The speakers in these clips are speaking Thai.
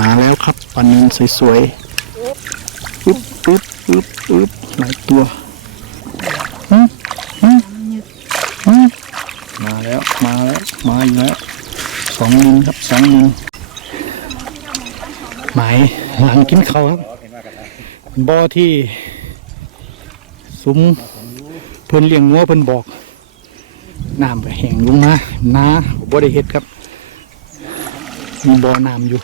มาแล้วครับปลานินสวยๆอึ๊บอึ๊บอึ๊บอึ๊บหลายตัวมาแล้วมาแล้วมาอีกแล้วสองนินครับสองนินหมายหลังกินเขาครับบ่อที่ซุ้มเพิ่นเลี้ยงงัวเพิ่นบอกน้ำก็แห้งลงมานาบ่ได้เฮ็ดครับมีบ่อน้ำอยู่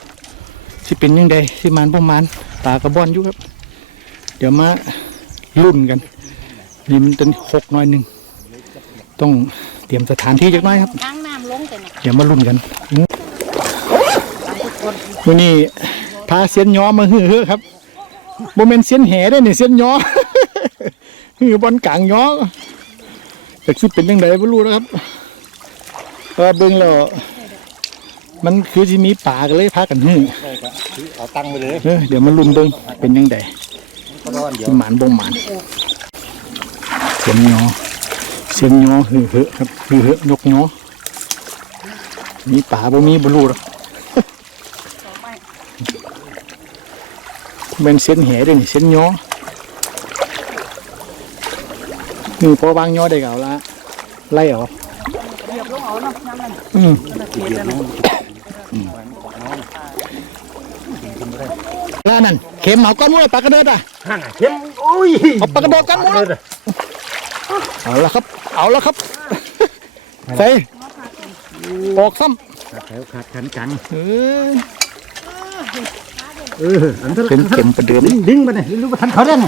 สิเป็นยังไงสิมันประมาณตากระบอนอยู่ครับ เดี๋ยวมารุ่นกันนี่มันเป็นหกหน้อยหนึ่งต้องเตรียมสถานที่จักหน้อยครับล้างน้ำลงแต่เนี่ยเดี๋ยวมารุ่นกันวันนี้พาเสียนย้อมาฮือเฮ้อครับโมเมนเสียนแห่ได้เนี่ยเสียนย้อฮือบอลกลางย้อแต่คิดเป็นยังไงไม่รู้นะครับเพราะว่าเบิ่งแล้ว มันคือที่มีป่ากันเลยพากันฮือเอาตังค์ไปเลยเออเดี๋ยวมาลุ้นเบิ่งเป็นยังไงก็ร้อนเดี๋ยวสิหมานบ่หมานเสียนย้อเสียนย้อฮือเฮ้อครับฮือเฮ้อยกย้อมีป่าบ่มีบ่รู้หรอกเป็นเส้นแหเด้นี่เส้นย้อนี่พอวางย้อได้เก่าละไล่เออกอืม แล้วนั่นเข็มเอาก้อนมุ้ยปลากระเดิดอะห่างเข้มโอ้ยเอาปลากระโดดก้อนมุ้ยเอาละครับ เอาละครับใส่ปอกซ้ขาดแถวขาดขันกังำเออเอออันนั้นเป็นเข็มประเดิมดิ้งดิ้งไปเนี่ยรู้ว่าทันเขาได้ไง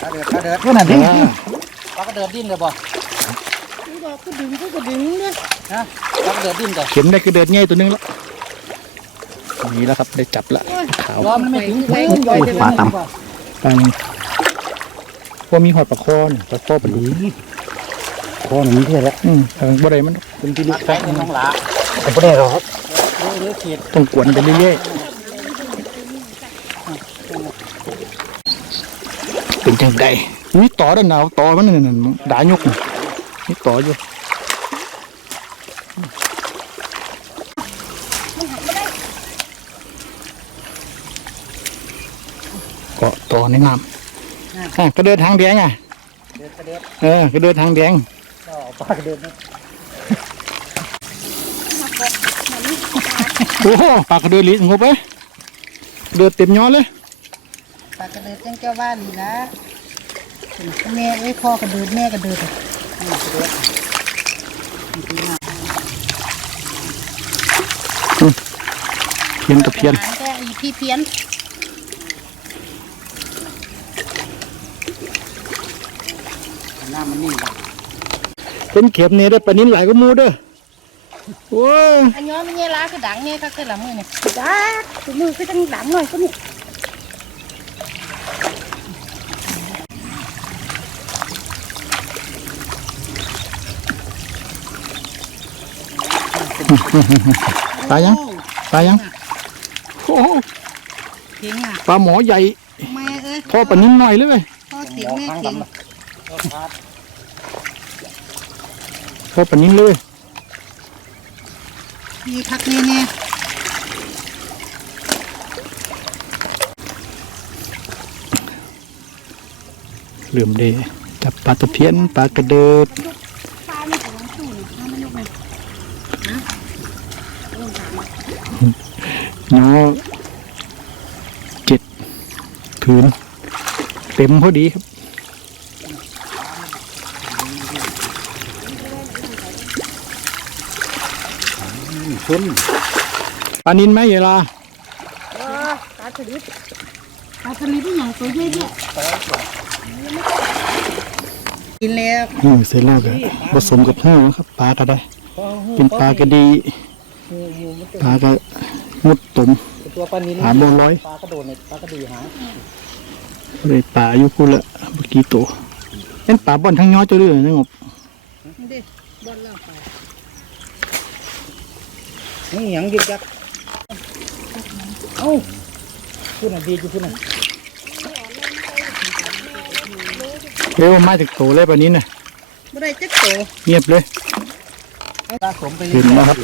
ปลาเดือดปลาเดือดก็น่ะดิ้งอ่าปลากระเดือดดิ้นเลยบ่กูบอกกูดึงกูก็ดึงเนี่ยนะ ปลากระเดือดดิ้นเลยเข็มได้กระเดิดง่ายตัวหนึงแล้วนี่แล้วครับได้จับละขาวล้อมมันไม่ถึงไปไปไปไปปลาตำปลายังพวกมีหอยปลาคอนี่ปลาคอปลาดุยคอหนึ่งเท่าแล้วอืมทางบ่ได้มันเป็นที่ปลึลากคไก่อในน้องหลาแต่ไม่ได้หรอกครับหรือขีดต้องกวนไปเรื่อยๆเป็นจังไดมีต่อด้านหนาวต่อมันนั่นนั่นดายกน่ะมีต่ออยู่ เกาะต่อในน้ำอะกระเดินทางแดงอะ เดือดกระเดือดเออกระเดินทางแดง ก็เอาปลากระเดือดนะโอ้โหปากกระเดินลิงบไปเดินเต็มย้อนเลย ปลากระเดือดจังเจ้าบ้านนี่นะแม่ไอ้ยพ่อกระเดือดแม่กระเดือดอะเพียนตะเพียนอาหารแต่อีพี่เพี้ยน น้ำมันนิ่งเป็นเข็มเนี่ยได้ปลานิ้นหลายก็มูเด้อโอ้ยอันย้อนมันเนี่ยล้าคือดังเนี่ยก็คือละมือเนี่ยจ้าตัวมือก็จังดังหน่อยก็นี่ตายยังตายยังโอ้โหเก่งอะปลาหมอใหญ่แม่เอ้ยพอปลานิ้นหน่อยเลยเว้ยพ่อเสียงแม่เก่ง พอปลานิ้นเลยนี่คักแน่แน่เหลื่อมเดจับปลาตะเพียนปลากระเดิดปลาไม่ของตู้นี่เอามันยกไปนะลงถามเนาะเจ็ดผืนเต็มพอดีครับ ชุนปลานินไหมเยลาเออปลาสลิดปลาสลิดที่อย่างตัวเยอะแยะกินแล้วอืมเสร็จแล้วก็ผสมกับหูนะครับปลาก็ได้ เป็นปลากระดีปลากระมุดตุ่มตัวปลานิลปลาโบร้อยปลากระโดดเนี่ยปลากระดีหาเลยปลาอยู่คู่ละเมื่อกี้โตเป็นปลาบ่อนทั้งย้อเจ้าเรื่องนะงบนี่ดิบอลเล่าไป นี่หยังยึกยักเอ้าพูดหน่อยดีจุพูดหน่อยเร็วมาจากโตเลยปลานี้น่ะไม่ได้จักโตเงียบเลยปลาสมไปเห็นไหมครับ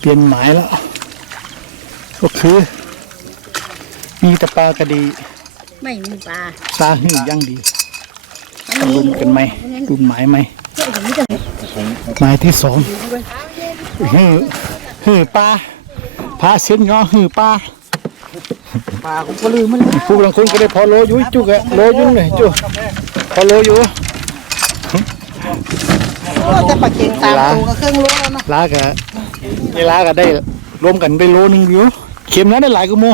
เปลี่ยนหมายแล้วก็คือ มีแต่ปลากระดี ไม่มีปลาปลาหื้อย่างดีต้องลุ้นกันไหมลุ้นหมายไหมหมายที่สองหื้อ หื้อปลาพาเส้นงอหื้อปลาปลาผมก็ลืมมันผู้บางคนก็ได้พอโลอยู่จุกอะโลอยุ่งเลยจุพอโลอยู่โอ้แต่ปลาเก่งสามตัวก็เครื่องโลแล้วเนาะลากะเวลาก็ได้รวมกันได้โลนึงอยู่เข็มนั้นได้หลายกว่าโม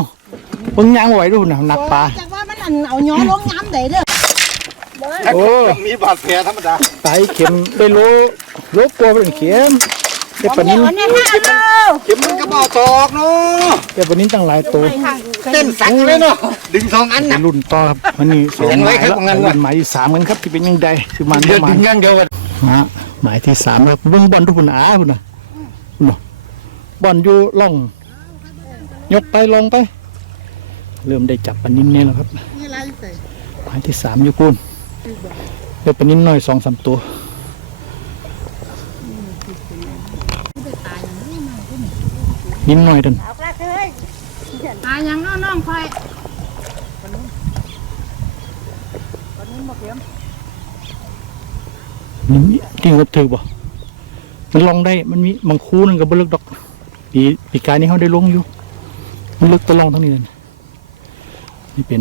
เบิ่งยางบ่ไหวดูนะหนักปลาจากว่ามันอันเอาย้อลงน้ำได้เด้อโอ้มีบาดแผลธรรมดาตายเข็มได้โลโลกว่าเป็นเข็ม แต่ปานนี้เอาเนี่ยห้าโลเข็มมันก็บ่ตอกเนาะแต่ปานนี้ตั้งหลายตัวเต้นสักเลยเนาะดึงสองอันไปน่ะรุ่นต่อครับมันนี่สองยังหไงมายครับแล้วของงั้นวะรุ่นหมายที่สามกันครับที่เป็นยังไงคือมันเดี๋ยวประมาดึณงอย่างเดียวกันฮะหมายที่สามครับเบิ่งบอลทุกคนอาพุ่นน่ะพุ่นน่ะบอลอยู่ล่อง ยกไปลงไป เริ่มได้จับปลานิ่มเนี่ยแล้วครับนี่ไรใส่หมายที่สามอยู่กูนเดี๋ยวปลานิ่มน้อยสองสามตัว นิ่มน้อยดันเอาปลาเลยตายยังน้องน้องคอยนิ่มที่งบถือบ่มันลองได้ มันมีบางคูนึงกับบลึกดอกปีปีกายนี้เขาได้ลงอยู่ มันลึกตะลองทั้งนี้เลยนี่เป็น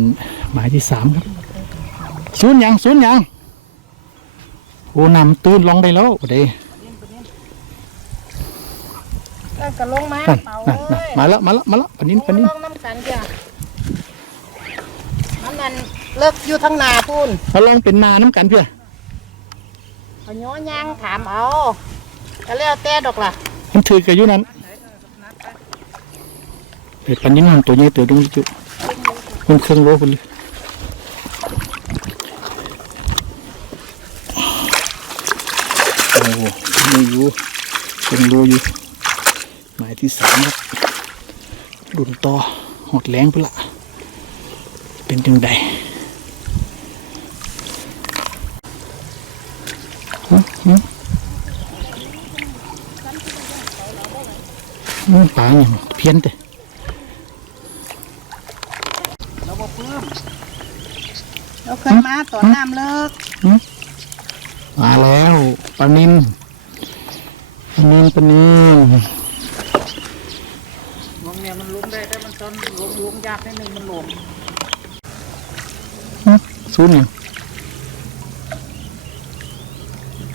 หมายที่สามครับศูนย์หยังศูนย์หยังโอ้น้ำตื้นลองได้แล้วเด้ แล้ว ก็ลงมานั่นเป่านั่นเลนั่นยมาแล้วมาแล้วมาแล้วปลานิ่มปลานิ่มลงน้ำกันจ้ะมันนั่นเลิกอยู่ทั้งนาพูนมาลองเป็นนาน้ำกันเพื่อเอาย้อยางถามเอาก็แล้วแต่ดอกล่ะมันถือกันอยู่นั้นเป็ดปลานิ่มมันตัวใหญ่เติบตรงนี้จุมันเครื่องโลไปเลยโอ้โหไม่อยู่เครื่องโลอยู่ หมายที่สามครับดุนต่อหดแรงไปละเป็นจังใดฮะฮะอืมปลาอย่างเพี้ยนแต่เราเคยมาตอนน้ำเลิกมาแล้วปลานินปลานินปลานิน ลงเนี่ยมันลงได้แต่มันตอนลงลงยากนิดนึงมันลงหึศูนย์อย่าง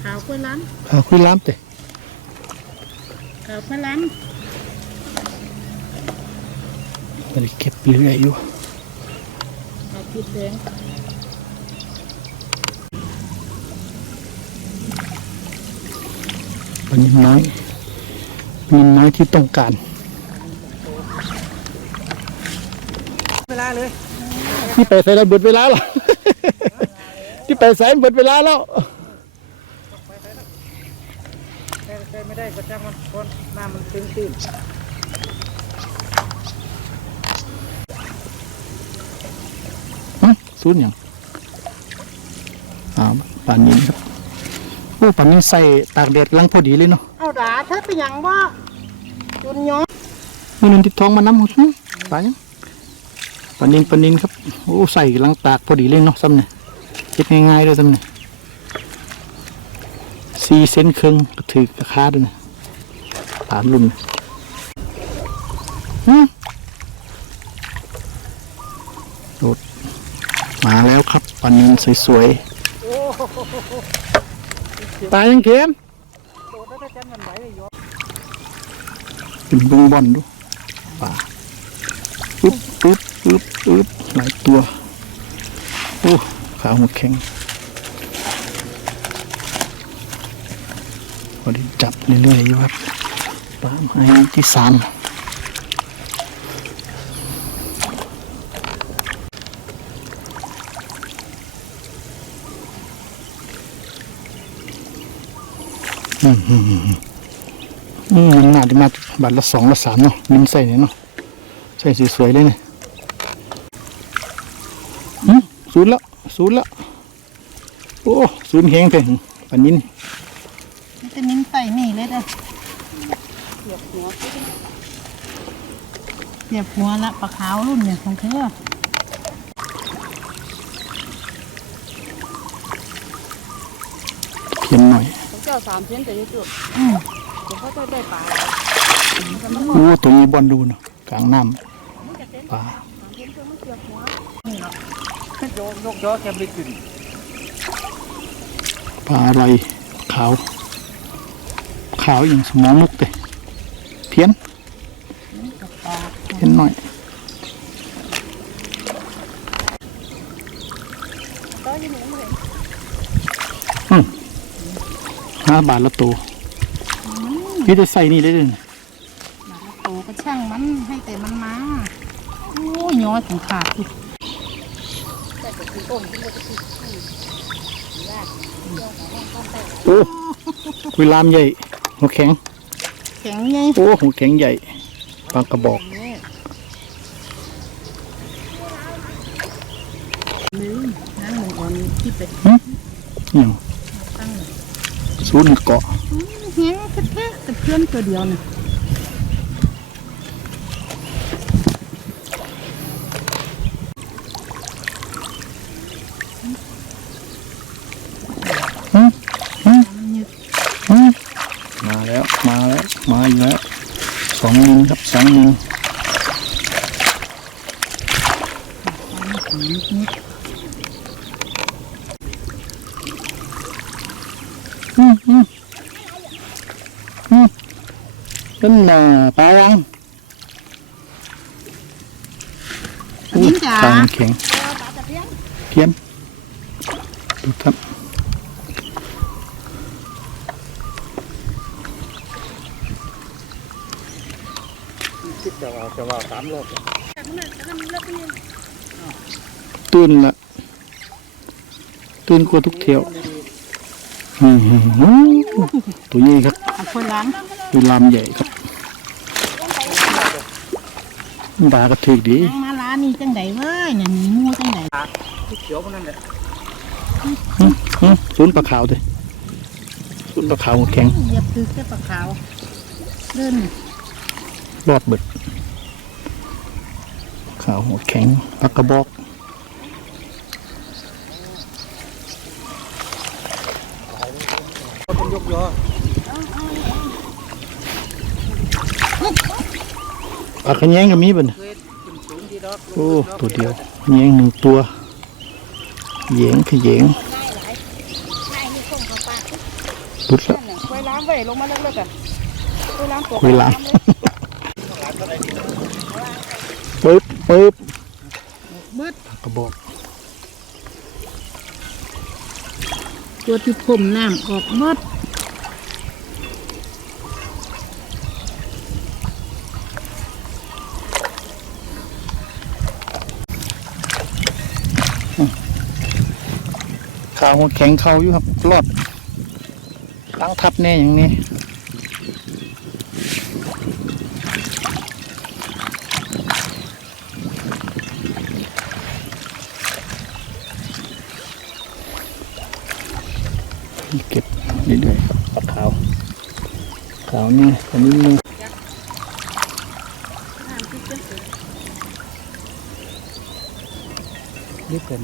ขาวเพื่อนล้เอาคุยล้ำแต่ำขาวเพื่อนล้มันเก็บเรื่อยอยู่ำขาวผิดแดงปลานินน้อยปลานินน้อยที่ต้องการ เวลาเลย ที่ไปใส่แล้วเบิดเวลาหรอที่ไปใส่เบิดเวลาแล้วใช้ใช้ไม่ได้ก็ช่างมันเพราะน้ำมันตื้นตื้นหึศูนย์อย่างอ่าปลานินครับโอ้ปลานินใส่ตากแดดกำลังพอดีเลยเนาะเอาด่าเธอไปหยังบ่จุนย้อมื่อนั้นที่ท้องมาน้ำหดปลายัง ปลานินปลานินครับโอ้ใส่ลังตากพอดีเลยเนาะซ้ำเนี่ยเก็บง่ายๆเลยซ้ำเนี่ยสี่เซนครึ่งถือกระคาด้วยนะฐานรุ่นหึโดดมาแล้วครับปลานินสวยๆปลายยังเค็มโดดแล้มันไหวเป็นบึงบอลดูป่าปึ๊บปึ๊บ ปึ๊บปึ๊บหลายตัวโอ้ขาหัวแข็งพอดีจับเรื่อยๆอยู่ครับปลาไม้ที่สามอืมอืมอืมอืมมันน่าจะมาบาทละสองละสามเนาะมินใส่เนี่ยเนาะใส่สวยๆเลยเนี่ยอืม ศูนย์ละศูนย์ละโอ้ศูนย์แหงเพ่งปันนินมันจะนิ่งใส่นี่เลยเด้อเจ็บหัวละปลาขาวรุ่นเนี่ยของเธอเพียนหน่อยเจ้าสามเส้นแต่ยี่จุดอืมเดี๋ยวเขาจะได้ปลาโอ้ตรงนี้บอลดูเนาะกลางน้ำปลาเส้ นเพื่อมันเสียหัวโยกยกยอแคมไปขึ้นปลาอะไรขาว ขาวอย่างสมองมุกเลยเพี้ยนปลาเพี้ยนหน่อยก็ยังไม่เห็นห้าบาทละตัวพี่จะใส่นี่ได้เลยหมาละโตก็ช่างมันให้แต่มันมา โอ้ยย้อยของขาดอีก แต่ก็คือต้มที่มันจะคือโอ้คุยลามใหญ่หัวแข็ง แข็งไงโอ้หัวแข็งใหญ่ปลากระบอกลืมนั่นเหมือนคนที่เป็ดอย่างตั้งศูนย์เกาะ เฮียงแค่แต่เพื่อนตัวเดียวน่ะ อืมอืม มันยึด อืมมาแล้ว มาแล้ว มาอีกแล้ว สองมิลครับสองมิลมันยึดยึด อืมอืมอืมเป็นหน่าปลาวัง อันนี้ จ๋าปลาแข็งปลาตะเพียนเพี้ยนดูครับคิดจะว่าจะว่าสามรอบตื่นละตื่นกว่าทุกเที่ยวอืมอืมอืมตัวใหญ่ครับเอาคนล้างดูลำใหญ่ครับบากระถือดีล้างมาร้านนี้จังไดเว้ยเนี่ยมีหมูจังไดที่เขียวมันนั่นแหละหึหึศูนย์ปลาขาวเลยศูนย์ปลาขาวแข็งเหยียบตึกแค่ปลาขาวเดินรอดเบิด ขาวหัวแข็งปลากระบอกก็เป็นยกยอปลาขะแยงก็มีบ่เนี่ยเคยขึ้นสูงที่ดอกโอ้ตัวเดียวขะแยงหนึ่งตัวเหยงขะแยงใช่นี่ส่งเขาปลาพุดละไว้ล้างไว้ลงมาเลิกๆกันไว้ล้างตัวคุยหลัง ปึ๊บปึ๊บเบิดปลากระบอกตัวที่ผมน้ำออกเบิดขาวหัวแข็งเขาอยู่ครับรอดล้างทับแน่อย่างนี้ เก็บ เรื่อยๆครับปลาขาว ขาวนี่ตัวนี้นึงนี่เป็น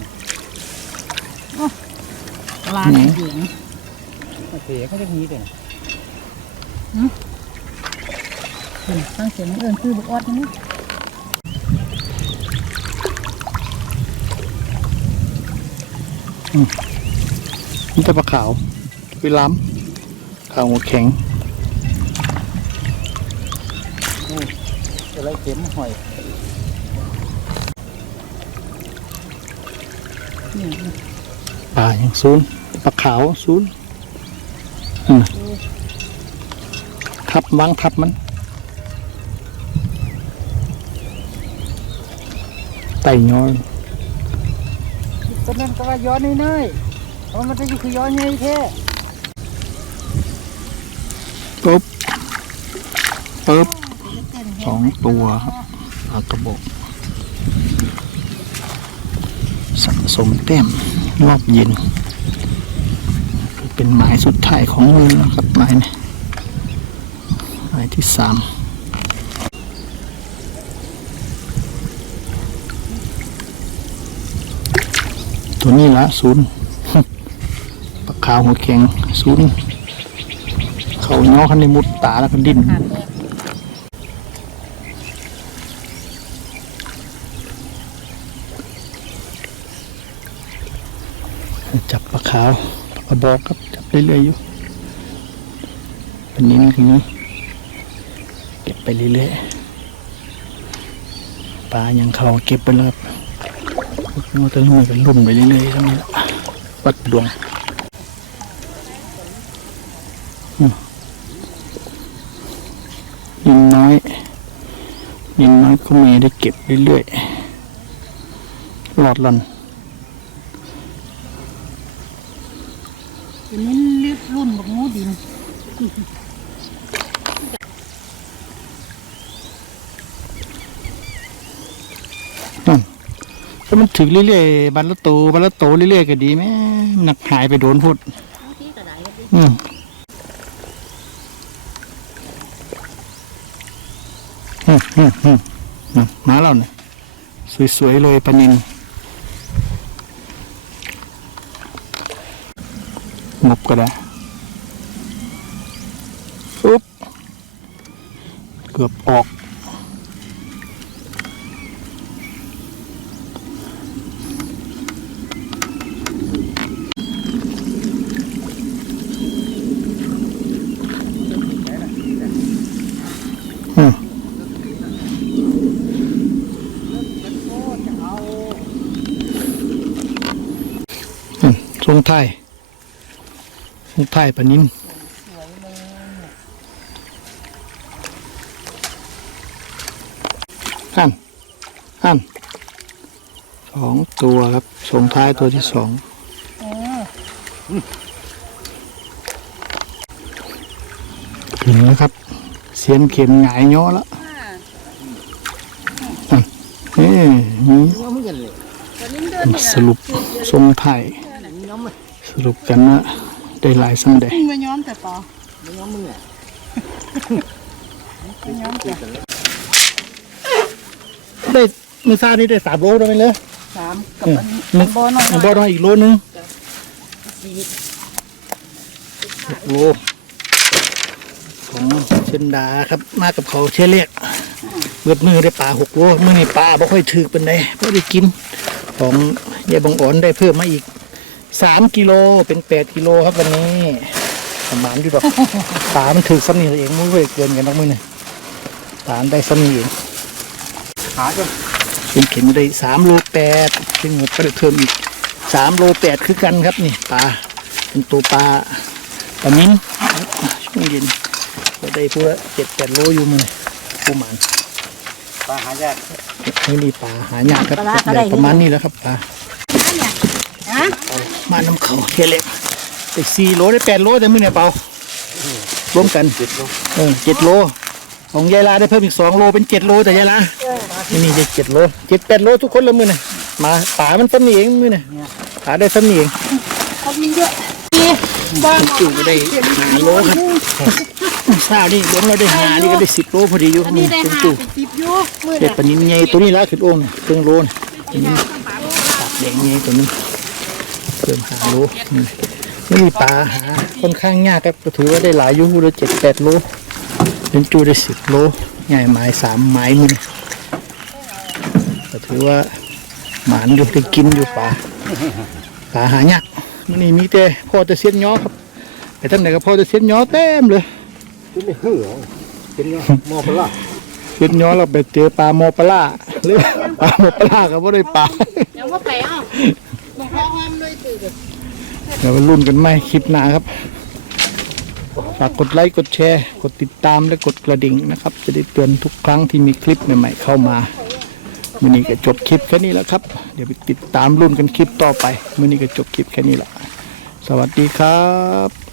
ร้านหญิงเสียเขาจะมีแต่ตั้งเสียงเอิญคือบุกอดนี่นี่แต่ปลาขาว ไปล้ำขาวหัวแข็งอะไรเข็มหอยเนี่ยปลาอย่างศูนย์ปลาขาวศูนย์อืมทับวางทับมันไต่ย้อยตอนนั้นก็ว่าย้อนน้อยๆเพราะมันจะอยู่คือย้อนใหญ่แท้ ปึ๊บสองตัวครับกระบอกสะสมแต้มรอบยินเป็นหมายสุดท้ายของมือนะครับหมายนี่หมายที่สามตัวนี้ละศูนย์ปากขาวหัวแข็งศูนย์เขาเนาะคันในมุดตาแล้วก็ดิ้นาดเลยจับปลาขาวกระบอกครับจับเรื่อยๆอยู่เป็นนี้นคือนี้เก็บไปเรื่อยๆปลายังเขาเก็บไปแล้วครับมันจะลงไปลุ่มไปเรื่อยๆทั้งนี้ละวัดดวงอืมยิงน้อยยิงน้อยก็มีได้เก็บเรื่อยๆหลอดหลันอันนี้เลือดรุ่ นบักงูดินถ้ามันถึงเรื่อยๆบันละโตบันละโตเรื่อยๆก็ดีไหมหนักหายไปโดนพุดอืมอืมอืมอืมอืมมาแล้วเนี่ยสวยๆเลยปลานินงบก็ได้ปุ๊บเกือบออก ทรงไทยทรงไทยปลานินอันอันสอง ตัวครับทรงท้ายตัวที่สองถึงแล้วครับ เสียนเข็มหงายย่อแล้วอะนี่มีว่ามึงกันเลยสรุปทรงไทยย้อมมึงสรุปกันว่าได้หลายสังเดมึงไปย้อมแต่ปอย้อมมึงอะไปย้อมแต่ได้มือซ่านี่ได้สามโลได้ไหมเลย สามกับเอออันนี้หนึ่งบ่อน้อยหนึ่งบ่อน้อยอีกโลนึงหกโลของเชนดาครับ มากับเขาเชเลียกเบิดมือได้ปลาหกโลมือนี่ปลาบ่ค่อยถือเป็นไดเพราะได้กิน ของยายบังอ่อนได้เพิ่มมาอีกสามกิโลเป็นแปดกิโลครับวันนี้ประมาณอยู่ดอกปลามันถือซ้ำนี่เองมันไม่ได้เกินกันนอกมือนี่ปลามันได้ซ้ำนี่เองขาจน เป็นเข็มได้สามโลแปดซึ่งก็ได้เพิ่มอีกสามโลแปดคือกันครับนี่ปลาเป็นตัวปลาปลานิ้นช่วงเย็นก็ได้พวกเจ็ดแปดโลอยู่มือประมาณปลาหายากนี่นี่ปลาหายากครับได้ประมาณนี้แหล้วครับปลาฮะเอามาน้ำเขาเทเล็กได้สี่โลได้แปดโลแต่มือเนี่ยเปล่ารวมกันเจ็ดโลเออเจ็ดโล ของยายลาได้เพิ่มอีกสองโลเป็นเจ็ดโลแต่ยายลานี่นี่ได้เจ็ดโลเจ็ดแปดโลทุกคนละมือเนี่ยมาป่ามันซ้ำนี่เองมือเนี่ยป่าได้ซ้ำนี่เองเขามีเยอะนี่บ้านจู่ก็ได้หาโลครับทราบนี่รวมเราได้หานี่ก็ได้สิบโลพอดีอยู่อันมืนี้อได้จุ่ห้าจู่เป็นสิบอยู่มือเด็ดน่ะปานนี้ใหญ่ตัวนี้ละขึ้นโอ่งเนี่ยเครื่องโลนตัวนี้ปากแดงใหญ่ตัวนี้เพิ่มหาโลนี่ไม่มีปลาหาค่อนข้างยากครับก็ถือว่าได้หลายอยู่เลยเจ็ดแปดโล เป็นจูได้สิบโลใหญ่ไม้สามไม้มือนี่ก็ถือว่าหมานอยู่ได้กินอยู่ปลาปลาหายากมันนี่มีแต่พ่อจะเสียนย้อครับไปทางไหนก็พ่อจะเสียนย้อเต็มเลยเป็นไม่เหือเป็นยังมอปลาเสียนย้อเราไปเจอปลาโมปลาร่าหรือปลาโมปลาร่าก็ไม่ได้ปลาเดี๋ยวว่าไปเอ้าบอกพ่อห้ามเลยตื่นเดี๋ยวมาลุ้นกันไหมคลิปหน้าครับ ฝากกดไลค์กดแชร์ กดติดตามและกดกระดิ่งนะครับ จะได้เตือนทุกครั้งที่มีคลิปใหม่ๆเข้ามามื่อนี้ก็จบคลิปแค่นี้แล้วครับ เดี๋ยวไปติดตามรุ่นกันคลิปต่อไปมื่อนี้ก็จบคลิปแค่นี้แหละสวัสดีครับ